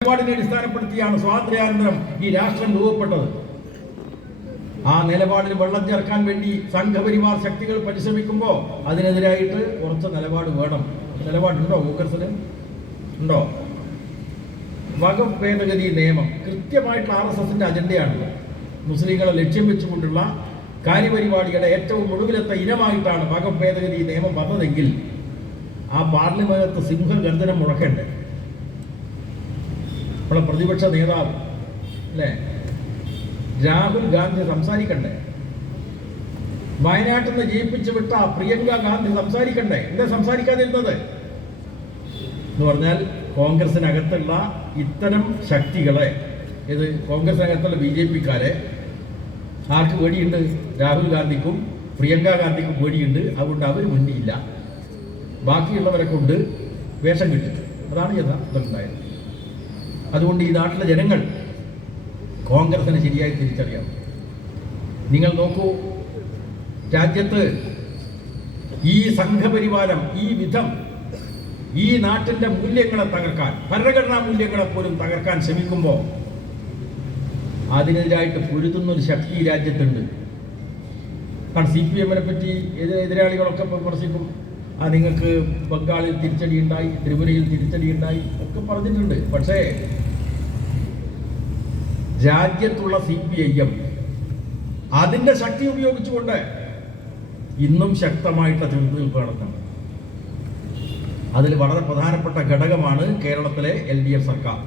നിലപാടിനെ അടിസ്ഥാനപ്പെടുത്തിയാണ് സ്വാതന്ത്ര്യാനന്തരം ഈ രാഷ്ട്രം രൂപപ്പെട്ടത്. ആ നിലപാടിൽ വെള്ളം ചേർക്കാൻ വേണ്ടി സംഘപരിവാർ ശക്തികൾ പരിശ്രമിക്കുമ്പോൾ അതിനെതിരായിട്ട് കുറച്ച് നിലപാട് വേണം. നിലപാടുണ്ടോ കോൺഗ്രസിന് ഉണ്ടോ? വകുപ്പ് ഭേദഗതി നിയമം. കൃത്യമായിട്ടുള്ള ആർ എസ് എസിന്റെ അജണ്ടയാണ് മുസ്ലിങ്ങളെ ലക്ഷ്യം വെച്ചുകൊണ്ടുള്ള കാര്യപരിപാടിയുടെ ഏറ്റവും ഒടുവിലത്തെ ഇനമായിട്ടാണ് വകുപ്പ് ഭേദഗതി നിയമം വന്നതെങ്കിൽ ആ പാർലമെന്റ് സിംഹഗർജനം മുഴക്കണ്ടേ നമ്മളെ പ്രതിപക്ഷ നേതാവ് അല്ലേ? രാഹുൽ ഗാന്ധി സംസാരിക്കണ്ടേ? വയനാട്ടിൽ നിന്ന് ജയിപ്പിച്ചു വിട്ട പ്രിയങ്ക ഗാന്ധി സംസാരിക്കണ്ടേ? എന്താ സംസാരിക്കാതിരുന്നത്? എന്ന് പറഞ്ഞാൽ കോൺഗ്രസിനകത്തുള്ള ഇത്തരം ശക്തികളെ ഇത് കോൺഗ്രസിനകത്തുള്ള ബി ജെ പിക്കാരെ ആർക്ക് പേടിയുണ്ട്? രാഹുൽ ഗാന്ധിക്കും പ്രിയങ്ക ഗാന്ധിക്കും പേടിയുണ്ട്. അതുകൊണ്ട് അവർ മുന്നില്ല ബാക്കിയുള്ളവരെ കൊണ്ട് വേഷം കിട്ടും അതാണ് യഥാർത്ഥം അതുകൊണ്ട് ഈ നാട്ടിലെ ജനങ്ങൾ കോൺഗ്രസിനെ ശരിയായി തിരിച്ചറിയാം. നിങ്ങൾ നോക്കൂ രാജ്യത്ത് ഈ സംഘപരിവാരം ഈ വിധം ഈ നാട്ടിന്റെ മൂല്യങ്ങളെ തകർക്കാൻ ഭരണഘടനാ മൂല്യങ്ങളെ പോലും തകർക്കാൻ ശ്രമിക്കുമ്പോൾ അതിനെതിരായിട്ട് പൊരുതുന്ന ഒരു ശക്തി ഈ രാജ്യത്തുണ്ട്. കാരണം സി പി എമ്മിനെ പറ്റി എതിരെ എതിരാളികളൊക്കെ വിമർശിക്കും. ആ നിങ്ങൾക്ക് ബംഗാളിൽ തിരിച്ചടി ഉണ്ടായി ത്രിപുരയിൽ തിരിച്ചടി ഉണ്ടായി ഒക്കെ പറഞ്ഞിട്ടുണ്ട്. പക്ഷേ രാജ്യത്തുള്ള സി പി ഐ എം അതിന്റെ ശക്തി ഉപയോഗിച്ചുകൊണ്ട് ഇന്നും ശക്തമായിട്ടുള്ള ചെറുത്തുനിൽപ്പ് നടത്തണം അതിൽ വളരെ പ്രധാനപ്പെട്ട ഘടകമാണ് കേരളത്തിലെ എൽ ഡി എഫ് സർക്കാർ.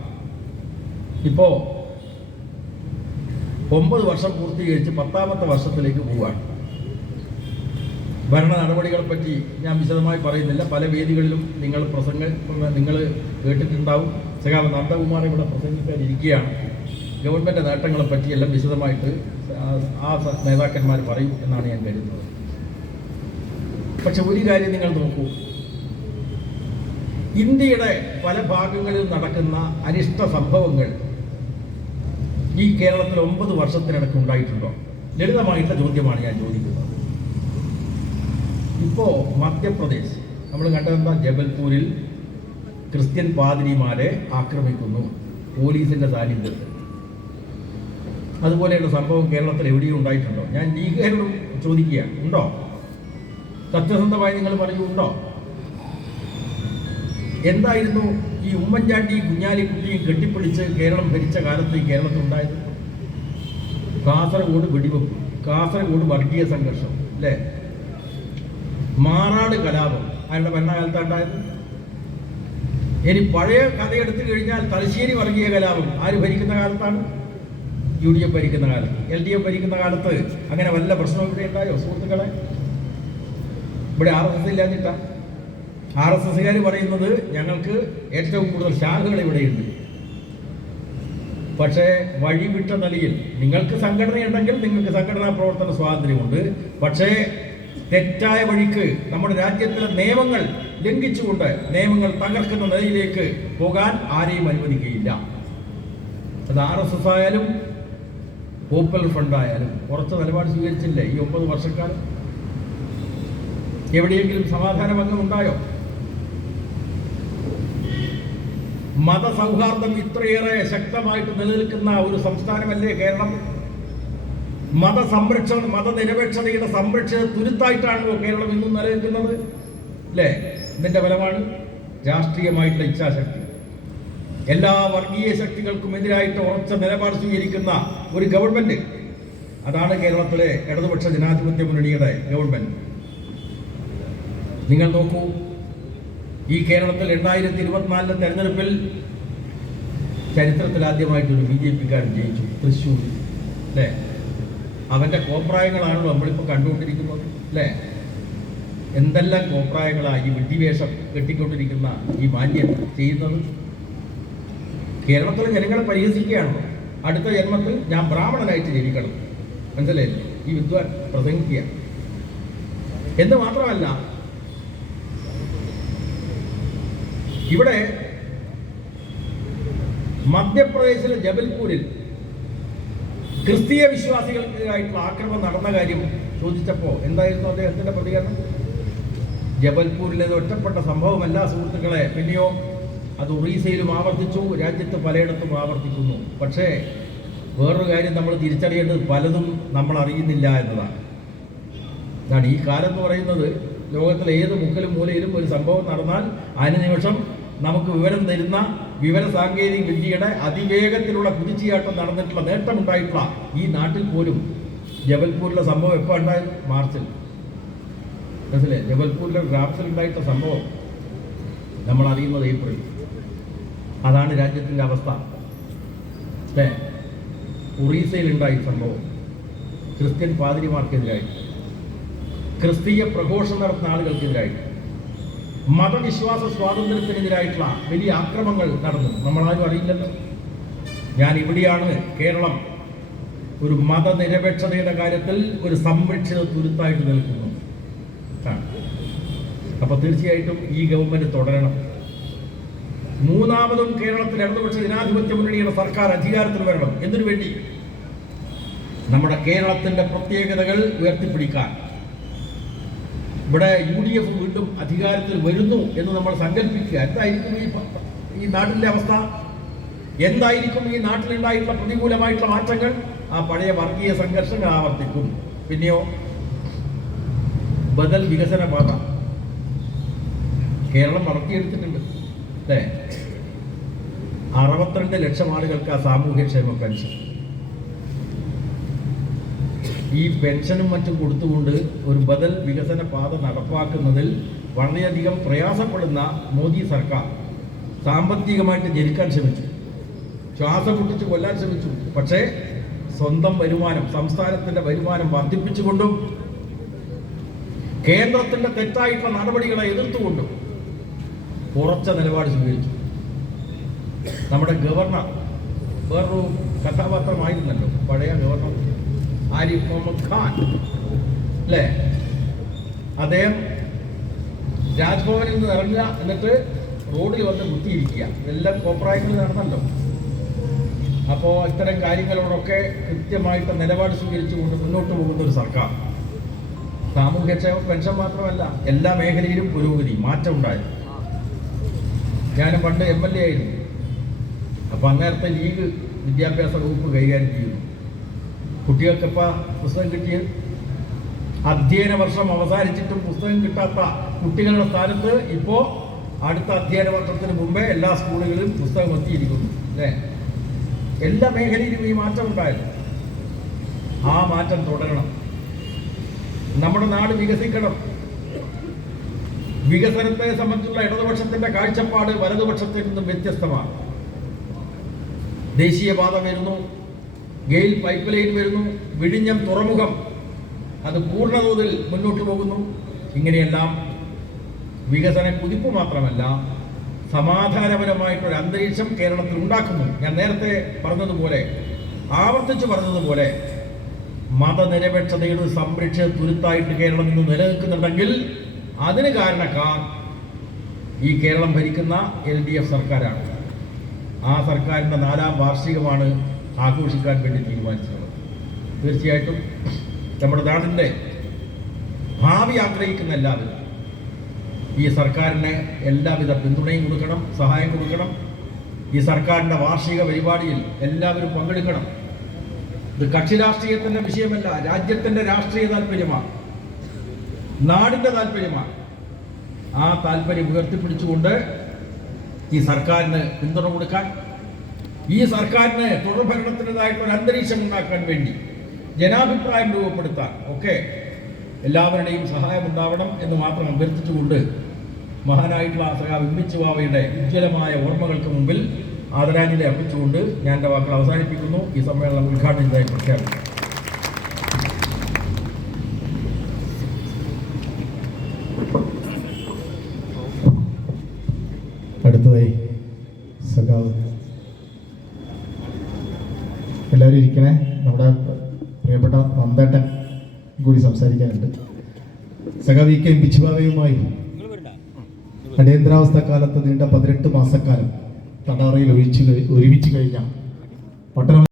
ഇപ്പോ ഒമ്പത് വർഷം പൂർത്തീകരിച്ച് പത്താമത്തെ വർഷത്തിലേക്ക് പോവുകയാണ്. ഭരണ നടപടികളെ പറ്റി ഞാൻ വിശദമായി പറയുന്നില്ല. പല വേദികളിലും നിങ്ങൾ പ്രസംഗം നിങ്ങൾ കേട്ടിട്ടുണ്ടാവും. സഖാവ് നന്ദകുമാർ ഇവിടെ പ്രസംഗിക്കാനിരിക്കുകയാണ്. ഗവൺമെന്റ് നേട്ടങ്ങളെ പറ്റി എല്ലാം വിശദമായിട്ട് ആ- നേതാക്കന്മാർ പറയും എന്നാണ് ഞാൻ കരുതുന്നത്. പക്ഷെ ഒരു കാര്യം നിങ്ങൾ നോക്കൂ. ഇന്ത്യയുടെ പല ഭാഗങ്ങളിൽ നടക്കുന്ന അനിഷ്ട സംഭവങ്ങൾ ഈ കേരളത്തിൽ ഒമ്പത് വർഷത്തിനിടയ്ക്ക് ഉണ്ടായിട്ടുണ്ടോ? ലളിതമായിട്ടുള്ള ചോദ്യമാണ് ഞാൻ ചോദിക്കുന്നത്. ഇപ്പോ മധ്യപ്രദേശ് നമ്മൾ കണ്ടതെന്താ? ജബൽപൂരിൽ ക്രിസ്ത്യൻ പാതിരിമാരെ ആക്രമിക്കുന്നു പോലീസിന്റെ സാന്നിധ്യത്തിൽ. അതുപോലെയുള്ള സംഭവം കേരളത്തിൽ എവിടെയും ഉണ്ടായിട്ടുണ്ടോ? ഞാൻ ലീഗുകാരോടും ചോദിക്കുക. ഉണ്ടോ? സത്യസന്ധമായി നിങ്ങൾ പറയൂ ഉണ്ടോ? എന്തായിരുന്നു ഈ ഉമ്മൻചാണ്ടി കുഞ്ഞാലിക്കുട്ടിയും കെട്ടിപ്പിടിച്ച് കേരളം ഭരിച്ച കാലത്ത് ഈ കേരളത്തിൽ ഉണ്ടായത്? കാസർഗോഡ് വെടിവെപ്പ് കാസർഗോഡ് വർഗീയ സംഘർഷം അല്ലേ? മാറാട് കലാപം അയാളുടെ ഭരണകാലത്താണ് ഉണ്ടായത്? ഇനി പഴയ കഥയെടുത്തു കഴിഞ്ഞാൽ തലശ്ശേരി വർഗീയ കലാപം ആര് ഭരിക്കുന്ന കാലത്താണ്? യു ഡി എഫ് ഭരിക്കുന്ന കാലത്ത്. എൽ ഡി എഫ് ഭരിക്കുന്ന കാലത്ത് അങ്ങനെ വല്ല പ്രശ്നവും ഇവിടെ ഉണ്ടായോ സുഹൃത്തുക്കളെ? ഇവിടെ ആർ എസ് എസ് ഇല്ലാതിട്ട ആർ എസ് എസ്സുകാർ പറയുന്നത് ഞങ്ങൾക്ക് ഏറ്റവും കൂടുതൽ ശാഖകൾ ഇവിടെയുണ്ട്. പക്ഷേ വഴിവിട്ട നിലയിൽ നിങ്ങൾക്ക് സംഘടനയുണ്ടെങ്കിൽ നിങ്ങൾക്ക് സംഘടനാ പ്രവർത്തന സ്വാതന്ത്ര്യമുണ്ട്. പക്ഷേ തെറ്റായ വഴിക്ക് നമ്മുടെ രാജ്യത്തിലെ നിയമങ്ങൾ ലംഘിച്ചുകൊണ്ട് നിയമങ്ങൾ തകർക്കുന്ന നിലയിലേക്ക് പോകാൻ ആരെയും അനുവദിക്കുകയില്ല. അത് ആർ എസ് എസ് ആയാലും പോപ്പുലർ ഫണ്ടായാലും പുറത്ത് നിലപാട് സ്വീകരിച്ചില്ലേ ഈ ഒമ്പത് വർഷക്കാലം? എവിടെയെങ്കിലും സമാധാന ഭംഗം ഉണ്ടായോ മതസൗഹാർദ്ദം ഇത്രയേറെ ശക്തമായിട്ട് നിലനിൽക്കുന്ന ഒരു സംസ്ഥാനമല്ലേ കേരളം? മതസംരക്ഷണം മതനിരപേക്ഷതയുടെ സംരക്ഷണ തുരുത്തായിട്ടാണല്ലോ കേരളം ഇന്നും നിലനിൽക്കുന്നത് അല്ലേ? ഇതിന്റെ ഫലമാണ് രാഷ്ട്രീയമായിട്ടുള്ള ഇച്ഛാശക്തി. എല്ലാ വർഗീയ ശക്തികൾക്കും എതിരായിട്ട് ഉറച്ച നിലപാട് സ്വീകരിക്കുന്ന ഒരു ഗവൺമെന്റ്. അതാണ് കേരളത്തിലെ ഇടതുപക്ഷ ജനാധിപത്യ മുന്നണിയുടെ ഗവൺമെന്റ്. നിങ്ങൾ നോക്കൂ ഈ കേരളത്തിൽ രണ്ടായിരത്തി ഇരുപത്തിനാലിലെ തെരഞ്ഞെടുപ്പിൽ ചരിത്രത്തിൽ ആദ്യമായിട്ടൊരു ബി ജെ പിക്കാരൻ ജയിച്ചു. തൃശ്ശൂർ അല്ലേ? അവന്റെ കോപ്രായങ്ങളാണല്ലോ നമ്മളിപ്പോൾ കണ്ടുകൊണ്ടിരിക്കുന്നത് അല്ലേ? എന്തെല്ലാം കോപ്രായങ്ങളാണ് ഈ കെട്ടിക്കൊണ്ടിരിക്കുന്ന ഈ മാന്യൻ ചെയ്യുന്നത്? കേരളത്തിലെ ജനങ്ങളെ പരിഹസിക്കുകയാണ്. അടുത്ത ജന്മത്തിൽ ഞാൻ ബ്രാഹ്മണനായിട്ട് ജീവിക്കണം. മനസ്സിലായില്ലേ ഈ വിദ്വാൻ പ്രസംഗിക്കുക. എന്ന് മാത്രമല്ല ഇവിടെ മധ്യപ്രദേശിലെ ജബൽപൂരിൽ ക്രിസ്തീയ വിശ്വാസികൾക്കായിട്ടുള്ള ആക്രമണം നടന്ന കാര്യം ചോദിച്ചപ്പോൾ എന്തായിരുന്നു അദ്ദേഹത്തിന്റെ പ്രതികരണം? ജബൽപൂരിലെ ഒറ്റപ്പെട്ട സംഭവമല്ല സുഹൃത്തുക്കളെ പിന്നെയോ അത് ഒറീസയിലും ആവർത്തിച്ചു രാജ്യത്ത് പലയിടത്തും ആവർത്തിക്കുന്നു. പക്ഷേ വേറൊരു കാര്യം നമ്മൾ തിരിച്ചറിയേണ്ടത് പലതും നമ്മൾ അറിയുന്നില്ല എന്നതാണ്. എന്താണ് ഈ കാലം എന്ന് പറയുന്നത്. ലോകത്തിലെ ഏത് മുക്കിലും മൂലയിലും ഒരു സംഭവം നടന്നാൽ അതിന് നിമിഷം നമുക്ക് വിവരം തരുന്ന വിവര സാങ്കേതിക വിദ്യയുടെ അതിവേഗത്തിലുള്ള കുതിച്ചുചാട്ടം നടന്നിട്ടുള്ള നേട്ടമുണ്ടായിട്ടുള്ള ഈ നാട്ടിൽ പോലും ജബൽപൂരിലെ സംഭവം എപ്പോൾ ഉണ്ടായത് മാർച്ചിൽ. മനസ്സിലെ ജബൽപൂരിലെ ഡ്രാഫ്റ്റിൽ ഉണ്ടായിട്ടുള്ള സംഭവം നമ്മൾ അറിയുന്നത് ഏപ്രിൽ അതാണ് രാജ്യത്തിന്റെ അവസ്ഥ. അല്ലേ ഒറീസയിലുണ്ടായ സംഭവം. ക്രിസ്ത്യൻ പാതിരിമാർക്കെതിരായി. ക്രിസ്തീയ പ്രഘോഷം നടത്തുന്ന ആളുകൾക്കെതിരായി. മതവിശ്വാസ സ്വാതന്ത്ര്യത്തിനെതിരായിട്ടുള്ള വലിയ ആക്രമങ്ങൾ നടന്നു. നമ്മളാരും അറിയില്ലല്ലോ. ഞാൻ ഇവിടെയാണ് കേരളം ഒരു മതനിരപേക്ഷതയുടെ കാര്യത്തിൽ ഒരു സംരക്ഷിത തുരുത്തായിട്ട് നിൽക്കുന്നു. അപ്പൊ തീർച്ചയായിട്ടും ഈ ഗവൺമെന്റ് തുടരണം. മൂന്നാമതും കേരളത്തിൽ ഇടതുപക്ഷ ജനാധിപത്യ മുന്നണിയുടെ സർക്കാർ അധികാരത്തിൽ വരണം. എന്തിനു വേണ്ടി? നമ്മുടെ കേരളത്തിന്റെ പ്രത്യേകതകൾ ഉയർത്തിപ്പിടിക്കാൻ. ഇവിടെ യു ഡി എഫ് വീണ്ടും അധികാരത്തിൽ വരുന്നു എന്ന് നമ്മൾ സങ്കല്പിക്കുക. എന്തായിരിക്കും ഈ ഈ നാട്ടിലെ അവസ്ഥ? എന്തായിരിക്കും ഈ നാട്ടിലുണ്ടായിട്ടുള്ള പ്രതികൂലമായിട്ടുള്ള മാറ്റങ്ങൾ? ആ പഴയ വർഗീയ സംഘർഷങ്ങൾ ആവർത്തിക്കും. പിന്നെയോ ബദൽ വികസന പാത. കേരളം വളർത്തിയെടുത്തിട്ടുണ്ട്. അല്ലേ അറുപത്തിരണ്ട് ലക്ഷം ആളുകൾക്ക് ആ സാമൂഹ്യക്ഷേമ പെൻഷൻ. ഈ പെൻഷനും മറ്റും കൊടുത്തുകൊണ്ട് ഒരു ബദൽ വികസന പാത നടപ്പാക്കുന്നതിൽ വളരെയധികം പ്രയാസപ്പെടുന്ന മോദി സർക്കാർ സാമ്പത്തികമായിട്ട് ജനിക്കാൻ ശ്രമിച്ചു. ശ്വാസം മുട്ടിച്ച് കൊല്ലാൻ ശ്രമിച്ചു. പക്ഷേ സ്വന്തം വരുമാനം സംസ്ഥാനത്തിന്റെ വരുമാനം വർദ്ധിപ്പിച്ചുകൊണ്ടും കേന്ദ്രത്തിന്റെ തെറ്റായിട്ടുള്ള നടപടികളെ എതിർത്തുകൊണ്ടും ഉറച്ച നിലപാട് സ്വീകരിച്ചു. നമ്മുടെ ഗവർണർ വേറൊരു കഥാപാത്രമായിരുന്നല്ലോ പഴയ ഗവർണർ ആരിഫ് മുഹമ്മദ് ഖാൻ. അല്ലേ? അദ്ദേഹം രാജ്ഭവനിൽ നിന്ന് ഇറങ്ങുക എന്നിട്ട് റോഡിൽ വന്ന് കുത്തിയിരിക്കുക. ഇതെല്ലാം കോപ്രായങ്ങളിൽ നടന്നല്ലോ. അപ്പോൾ ഇത്തരം കാര്യങ്ങളോടൊക്കെ കൃത്യമായിട്ട് നിലപാട് സ്വീകരിച്ചുകൊണ്ട് മുന്നോട്ട് പോകുന്ന ഒരു സർക്കാർ. സാമൂഹ്യക്ഷേമ പെൻഷൻ മാത്രമല്ല എല്ലാ മേഖലയിലും പുരോഗതി മാറ്റം ഉണ്ടായി ഞാനും പണ്ട് എം എൽ എ ആയിരുന്നു. അപ്പം അന്നേരത്തെ ലീഗ് വിദ്യാഭ്യാസ വകുപ്പ് കൈകാര്യം ചെയ്യുന്നു കുട്ടികൾക്കിപ്പോൾ പുസ്തകം കിട്ടിയ അധ്യയന വർഷം അവസാനിച്ചിട്ടും പുസ്തകം കിട്ടാത്ത കുട്ടികളുടെ സ്ഥാനത്ത് ഇപ്പോൾ അടുത്ത അധ്യയന വർഷത്തിന് മുമ്പേ എല്ലാ സ്കൂളുകളിലും പുസ്തകം എത്തിയിരിക്കുന്നു അല്ലേ? എല്ലാ മേഖലയിലും ഈ മാറ്റം ഉണ്ടായത്. ആ മാറ്റം തുടരണം. നമ്മുടെ നാട് വികസിക്കണം. വികസനത്തെ സംബന്ധിച്ചുള്ള ഇടതുപക്ഷത്തിന്റെ കാഴ്ചപ്പാട് വലതുപക്ഷത്തിൽ നിന്നും വ്യത്യസ്തമാണ്. ദേശീയപാത വരുന്നു ഗെയിൽ പൈപ്പ് ലൈൻ വരുന്നു വിഴിഞ്ഞം തുറമുഖം. അത് പൂർണതോതിൽ മുന്നോട്ട് പോകുന്നു. ഇങ്ങനെയെല്ലാം വികസന കുതിപ്പ് മാത്രമല്ല സമാധാനപരമായിട്ടൊരു അന്തരീക്ഷം കേരളത്തിൽ ഉണ്ടാക്കുന്നു. ഞാൻ നേരത്തെ പറഞ്ഞതുപോലെ ആവർത്തിച്ച് പറഞ്ഞതുപോലെ മതനിരപേക്ഷതയുടെ സംരക്ഷണ തുരുത്തായിട്ട് കേരളം ഇന്ന് നിലനിൽക്കുന്നുണ്ടെങ്കിൽ അതിന് കാരണക്കാർ ഈ കേരളം ഭരിക്കുന്ന എൽ ഡി എഫ് സർക്കാരാണ്. ആ സർക്കാരിന്റെ നാലാം വാർഷികമാണ് ആഘോഷിക്കാൻ വേണ്ടി തീരുമാനിച്ചിട്ടുള്ളത് തീർച്ചയായിട്ടും നമ്മുടെ നാടിന്റെ ഭാവി ആഗ്രഹിക്കുന്ന എല്ലാവരും ഈ സർക്കാരിന് എല്ലാവിധ പിന്തുണയും കൊടുക്കണം സഹായം കൊടുക്കണം. ഈ സർക്കാരിന്റെ വാർഷിക പരിപാടിയിൽ എല്ലാവരും പങ്കെടുക്കണം. ഇത് കക്ഷി രാഷ്ട്രീയത്തിന്റെ വിഷയമല്ല രാജ്യത്തിന്റെ രാഷ്ട്രീയ താല്പര്യമാണ്. നാടിന്റെ താല്പര്യമാണ്. ആ താല്പര്യം ഉയർത്തിപ്പിടിച്ചുകൊണ്ട് ഈ സർക്കാരിന് പിന്തുണ കൊടുക്കാൻ ഈ സർക്കാരിന് തുടർഭരണത്തിന്റെതായിട്ടുള്ള ഒരു അന്തരീക്ഷം ഉണ്ടാക്കാൻ വേണ്ടി ജനാഭിപ്രായം രൂപപ്പെടുത്താൻ ഒക്കെ എല്ലാവരുടെയും സഹായം ഉണ്ടാവണം എന്ന് മാത്രം അഭ്യർത്ഥിച്ചുകൊണ്ട് മഹാനായിട്ടുള്ള സഖാവ് ഇമ്മിച്ചു ബാവയുടെ ഉജ്ജ്വലമായ ഓർമ്മകൾക്ക് മുമ്പിൽ ആദരാഞ്ജലി അർപ്പിച്ചുകൊണ്ട് ഞാൻ എന്റെ വാക്കുകൾ അവസാനിപ്പിക്കുന്നു. ഈ സമ്മേളനം ഉദ്ഘാടനം ചെയ്തതായി പ്രഖ്യാപിക്കുന്നു. സഖാവ്. എല്ലാവരും ഇരിക്കണേ. നമ്മുടെ പ്രിയപ്പെട്ട മന്ദേട്ടൻ കൂടി സംസാരിക്കാനുണ്ട്. സഖാവ് ഇ കെ ബിച്ചുബാവയുമായി അടിയന്തരാവസ്ഥ കാലത്ത് നീണ്ട പതിനെട്ട് മാസക്കാലം തടാറയിൽ ഒഴിച്ച് ഒരുമിച്ച് കഴിഞ്ഞ ഒട്ടനവധി